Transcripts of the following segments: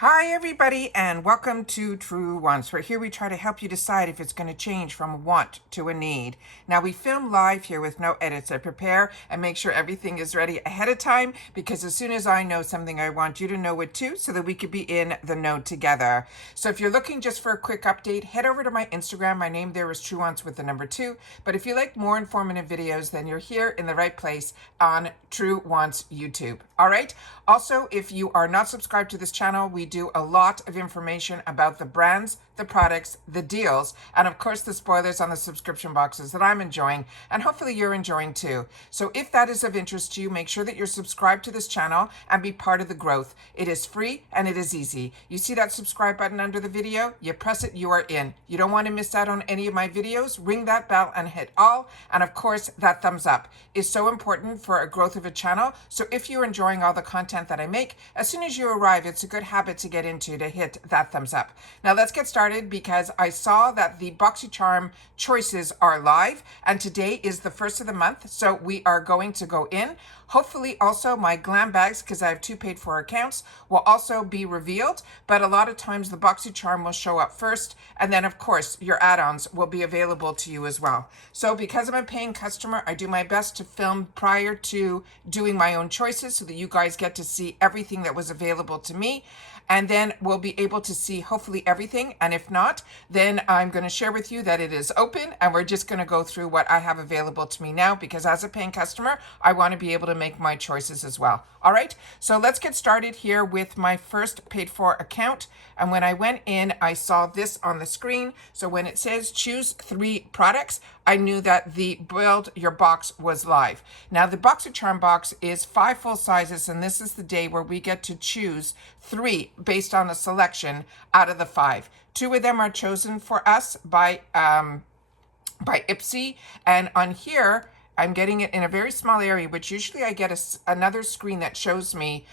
Hi everybody and welcome to Truewants, where here we try to help you decide if it's going to change from a want to a need. Now we film live here with no edits. I prepare and make sure everything is ready ahead of time because as soon as I know something, I want you to know it too so that we could be in the know together. So if you're looking just for a quick update, head over to my Instagram. My name there is Truewants with the number 2. But if you like more informative videos, then you're here in the right place on Truewants YouTube. All right. Also, if you are not subscribed to this channel, we do a lot of information about the brands, the products, the deals, and of course the spoilers on the subscription boxes that I'm enjoying, and hopefully you're enjoying too. So if that is of interest to you, make sure that you're subscribed to this channel and be part of the growth. It is free and it is easy. You see that subscribe button under the video? You press it, you are in. You don't want to miss out on any of my videos? Ring that bell and hit all. And of course, that thumbs up is so important for a growth of a channel. So if you're enjoying all the content that I make, as soon as you arrive, it's a good habit to get into to hit that thumbs up. Now let's get started because I saw that the Boxycharm choices are live and today is the first of the month. So we are going to go in. Hopefully also my Glam bags, because I have 2 paid for accounts, will also be revealed. But a lot of times the Boxycharm will show up first. And then of course your add-ons will be available to you as well. So because I'm a paying customer, I do my best to film prior to doing my own choices so that you guys get to see everything that was available to me. And then we'll be able to see hopefully everything. And if not, then I'm going to share with you that it is open and we're just going to go through what I have available to me now because as a paying customer, I want to be able to make my choices as well. All right, so let's get started here with my first paid for account. And when I went in, I saw this on the screen. So when it says choose 3 products, I knew that the build your box was live. Now the Boxycharm box is 5 full sizes and this is the day where we get to choose 3 based on a selection out of the 5. 2 of them are chosen for us by Ipsy, and on here I'm getting it in a very small area, which usually I get another screen that shows me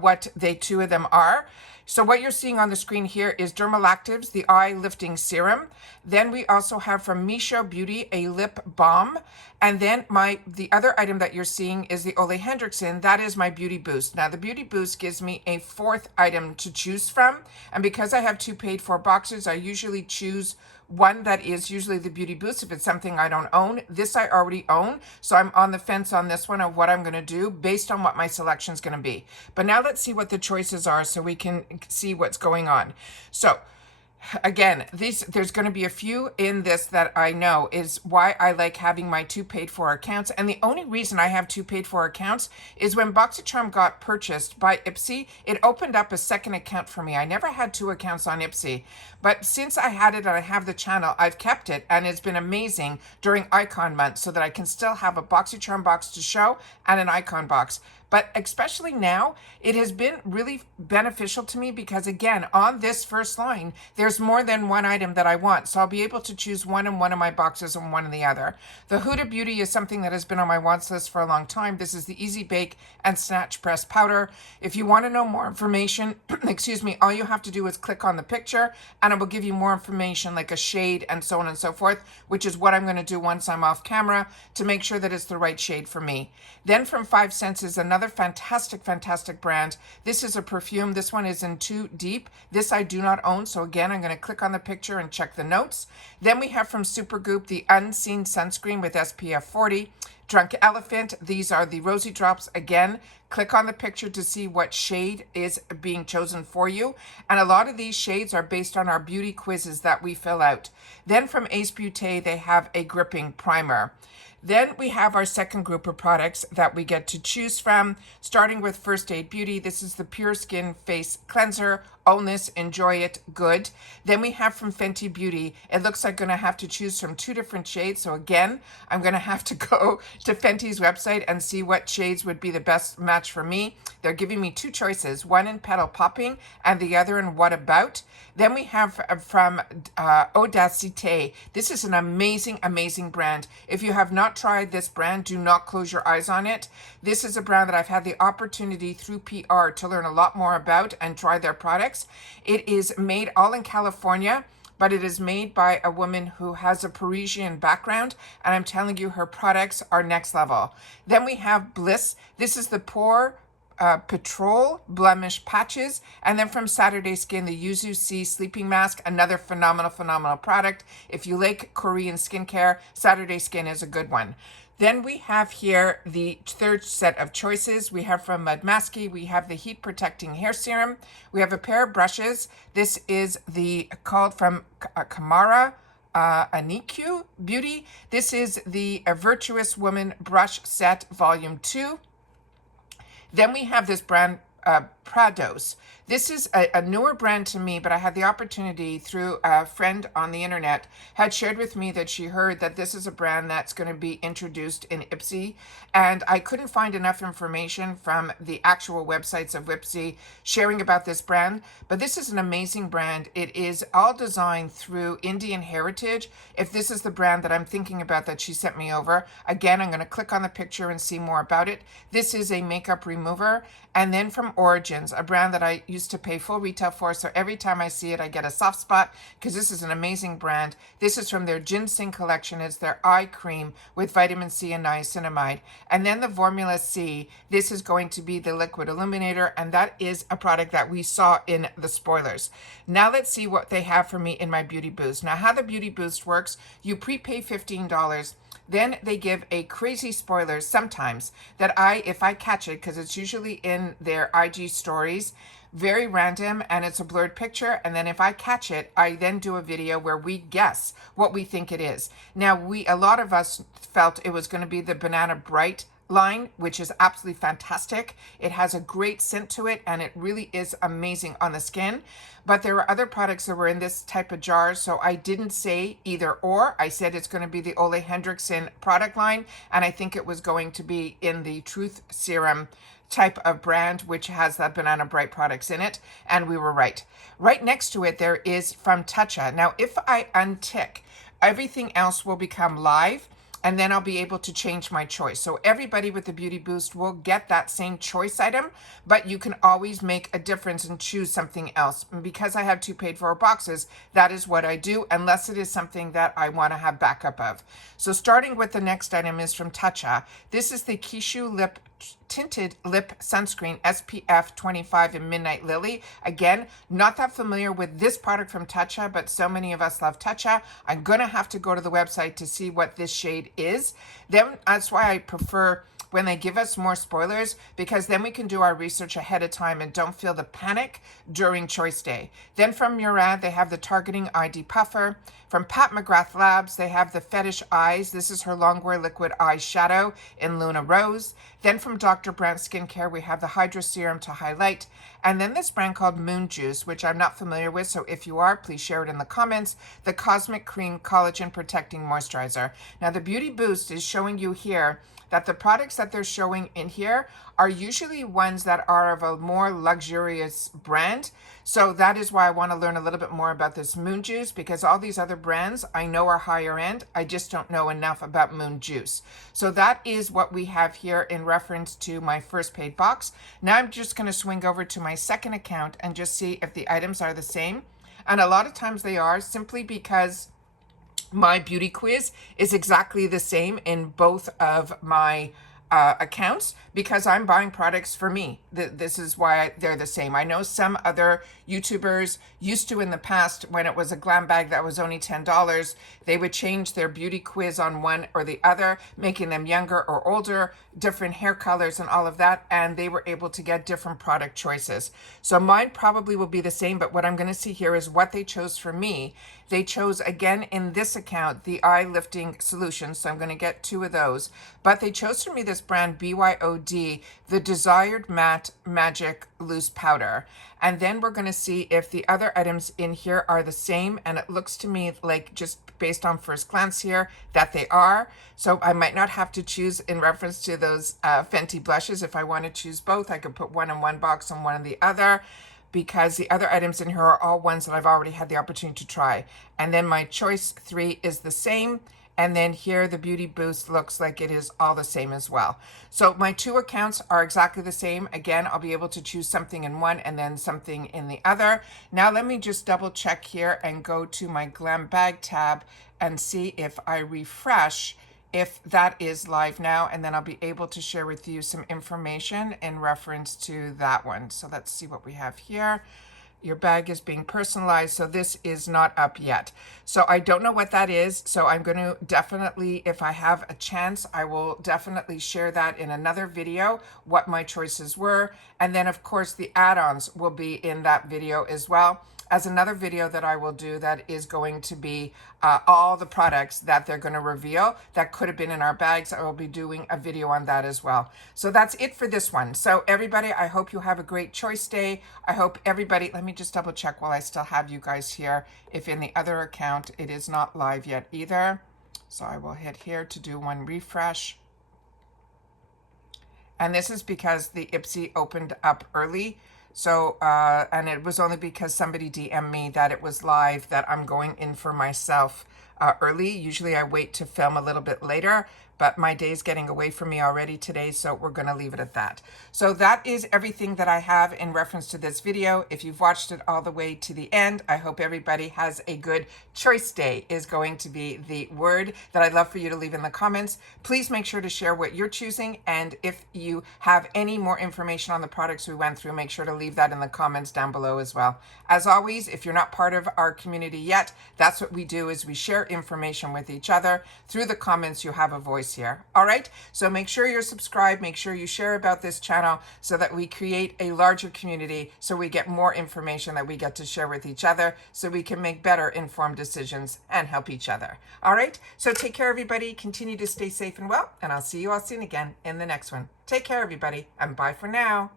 what the 2 of them are. So what you're seeing on the screen here is Dermalactives, the eye lifting serum. Then we also have from Misha Beauty a lip balm. And then the other item that you're seeing is the Ole Hendrickson. That is my Beauty Boost. Now the Beauty Boost gives me a 4th item to choose from. And because I have 2 paid for boxes, I usually choose one that is usually the Beauty Boost if it's something I don't own. This I already own, so I'm on the fence on this one of what I'm going to do based on what my selection is going to be. But now let's see what the choices are so we can see what's going on. So again, there's going to be a few in this that I know is why I like having my 2 paid for accounts. And the only reason I have 2 paid for accounts is when Boxycharm got purchased by Ipsy, it opened up a second account for me. I never had 2 accounts on Ipsy, but since I had it and I have the channel, I've kept it and it's been amazing during icon month so that I can still have a Boxycharm box to show and an icon box. But especially now, it has been really beneficial to me because again, on this first line, there's more than one item that I want. So I'll be able to choose one in one of my boxes and one in the other. The Huda Beauty is something that has been on my wants list for a long time. This is the Easy Bake and Snatch Press Powder. If you want to know more information, excuse me, all you have to do is click on the picture and it will give you more information like a shade and so on and so forth, which is what I'm going to do once I'm off camera to make sure that it's the right shade for me. Then from 5 Cents is another fantastic brand. This is a perfume. This one is in Too Deep. This I do not own. So again, I'm going to click on the picture and check the notes. Then we have from Supergoop the Unseen Sunscreen with SPF 40. Drunk Elephant. These are the Rosy Drops. Again, click on the picture to see what shade is being chosen for you. And a lot of these shades are based on our beauty quizzes that we fill out. Then from Ace Beauté, they have a gripping primer. Then we have our second group of products that we get to choose from, starting with First Aid Beauty. This is the Pure Skin Face Cleanser. Own this, enjoy it, good. Then we have from Fenty Beauty. It looks like I'm going to have to choose from 2 different shades. So again, I'm going to have to go to Fenty's website and see what shades would be the best match for me. They're giving me 2 choices, one in Petal Popping and the other in What About. Then we have from Audacité. This is an amazing brand. If you have not tried this brand, do not close your eyes on it. This is a brand that I've had the opportunity through PR to learn a lot more about and try their products. It is made all in California, but it is made by a woman who has a Parisian background, and I'm telling you, her products are next level. Then we have Bliss. This is the Pore Patrol Blemish Patches, and then from Saturday Skin, the Yuzu C Sleeping Mask, another phenomenal product. If you like Korean skincare, Saturday Skin is a good one. Then we have here the third set of choices. We have from Mudmasky, we have the Heat Protecting Hair Serum. We have a pair of brushes. This is called from Kamara Aniku Beauty. This is the Virtuous Woman Brush Set Volume 2. Then we have this brand, Prados. This is a newer brand to me, but I had the opportunity through a friend on the internet had shared with me that she heard that this is a brand that's going to be introduced in Ipsy, and I couldn't find enough information from the actual websites of Ipsy sharing about this brand, but this is an amazing brand. It is all designed through Indian heritage. If this is the brand that I'm thinking about that she sent me over, again, I'm going to click on the picture and see more about it. This is a makeup remover. And then from Origins, a brand that I used to pay full retail for, so every time I see it, I get a soft spot because this is an amazing brand. This is from their Ginseng collection. It's their eye cream with vitamin C and niacinamide. And then the Formula C, this is going to be the liquid illuminator, and that is a product that we saw in the spoilers. Now let's see what they have for me in my Beauty Boost. Now how the Beauty Boost works, you prepay $15. Then they give a crazy spoiler sometimes that if I catch it, because it's usually in their IG stories, very random, and it's a blurred picture. And then if I catch it, I then do a video where we guess what we think it is. Now, a lot of us felt it was going to be the Banana Bright line, which is absolutely fantastic. It has a great scent to it, and it really is amazing on the skin. But there were other products that were in this type of jar, so I didn't say either or. I said it's going to be the Ole Hendrickson product line, and I think it was going to be in the Truth Serum type of brand, which has that Banana Bright products in it, and we were right. Right next to it, there is from Tatcha. Now, if I untick, everything else will become live, and then I'll be able to change my choice. So everybody with the Beauty Boost will get that same choice item, but you can always make a difference and choose something else. And because I have 2 paid for boxes, that is what I do, unless it is something that I want to have backup of. So starting with the next item is from Tatcha. This is the Kishu Tinted Lip Sunscreen SPF 25 in Midnight Lily. Again, not that familiar with this product from Tatcha, but so many of us love Tatcha. I'm going to have to go to the website to see what this shade is. Then that's why I prefer when they give us more spoilers, because then we can do our research ahead of time and don't feel the panic during choice day. Then from Murad, they have the Targeting ID Puffer. From Pat McGrath Labs, they have the Fetish Eyes. This is her Longwear Liquid Eyeshadow in Luna Rose. Then from Dr. Brandt Skincare, we have the Hydra Serum to highlight. And then this brand called Moon Juice, which I'm not familiar with, so if you are, please share it in the comments. The Cosmic Cream Collagen Protecting Moisturizer. Now, the Beauty Boost is showing you here that the products that they're showing in here are usually ones that are of a more luxurious brand. So that is why I want to learn a little bit more about this Moon Juice, because all these other brands I know are higher end. I just don't know enough about Moon Juice. So that is what we have here in reference to my first paid box. Now I'm just going to swing over to my second account and just see if the items are the same. And a lot of times they are, simply because my beauty quiz is exactly the same in both of my accounts, because I'm buying products for me. This is why they're the same. I know some other YouTubers used to in the past, when it was a Glam bag that was only $10, they would change their beauty quiz on one or the other, making them younger or older, different hair colors and all of that, and they were able to get different product choices. So mine probably will be the same, but what I'm going to see here is what they chose for me. They chose, again, in this account, the eye lifting solution, so I'm going to get 2 of those, but they chose for me this brand BYOD, the Desired Matte Magic Loose Powder. And then we're going to see if the other items in here are the same, and it looks to me like, just based on first glance here, that they are. So I might not have to choose in reference to those Fenty blushes. If I want to choose both, I could put one in one box and one in the other, because the other items in here are all ones that I've already had the opportunity to try. And then my choice 3 is the same. And then here the Beauty Boost looks like it is all the same as well. So my 2 accounts are exactly the same. Again, I'll be able to choose something in one and then something in the other. Now let me just double check here and go to my Glam bag tab and see if I refresh if that is live now, and then I'll be able to share with you some information in reference to that one. So let's see what we have here. Your bag is being personalized, so this is not up yet. So I don't know what that is, so I'm going to definitely, if I have a chance, I will definitely share that in another video, what my choices were. And then of course the add-ons will be in that video as well, as another video that I will do that is going to be all the products that they're going to reveal that could have been in our bags. I will be doing a video on that as well. So that's it for this one. So everybody, I hope you have a great choice day. I hope everybody, let me just double check while I still have you guys here, if in the other account it is not live yet either. So I will hit here to do one refresh. And this is because the Ipsy opened up early. So, and it was only because somebody DM'd me that it was live that I'm going in for myself early. Usually I wait to film a little bit later, but my day's getting away from me already today, so we're going to leave it at that. So that is everything that I have in reference to this video. If you've watched it all the way to the end, I hope everybody has a good choice day is going to be the word that I'd love for you to leave in the comments. Please make sure to share what you're choosing, and if you have any more information on the products we went through, make sure to leave that in the comments down below as well. As always, if you're not part of our community yet, that's what we do, is we share information with each other. Through the comments, you have a voice here. All right, so make sure you're subscribed, make sure you share about this channel so that we create a larger community, so we get more information that we get to share with each other, so we can make better informed decisions and help each other. All right, so take care everybody, continue to stay safe and well, and I'll see you all soon again in the next one. Take care everybody, and bye for now.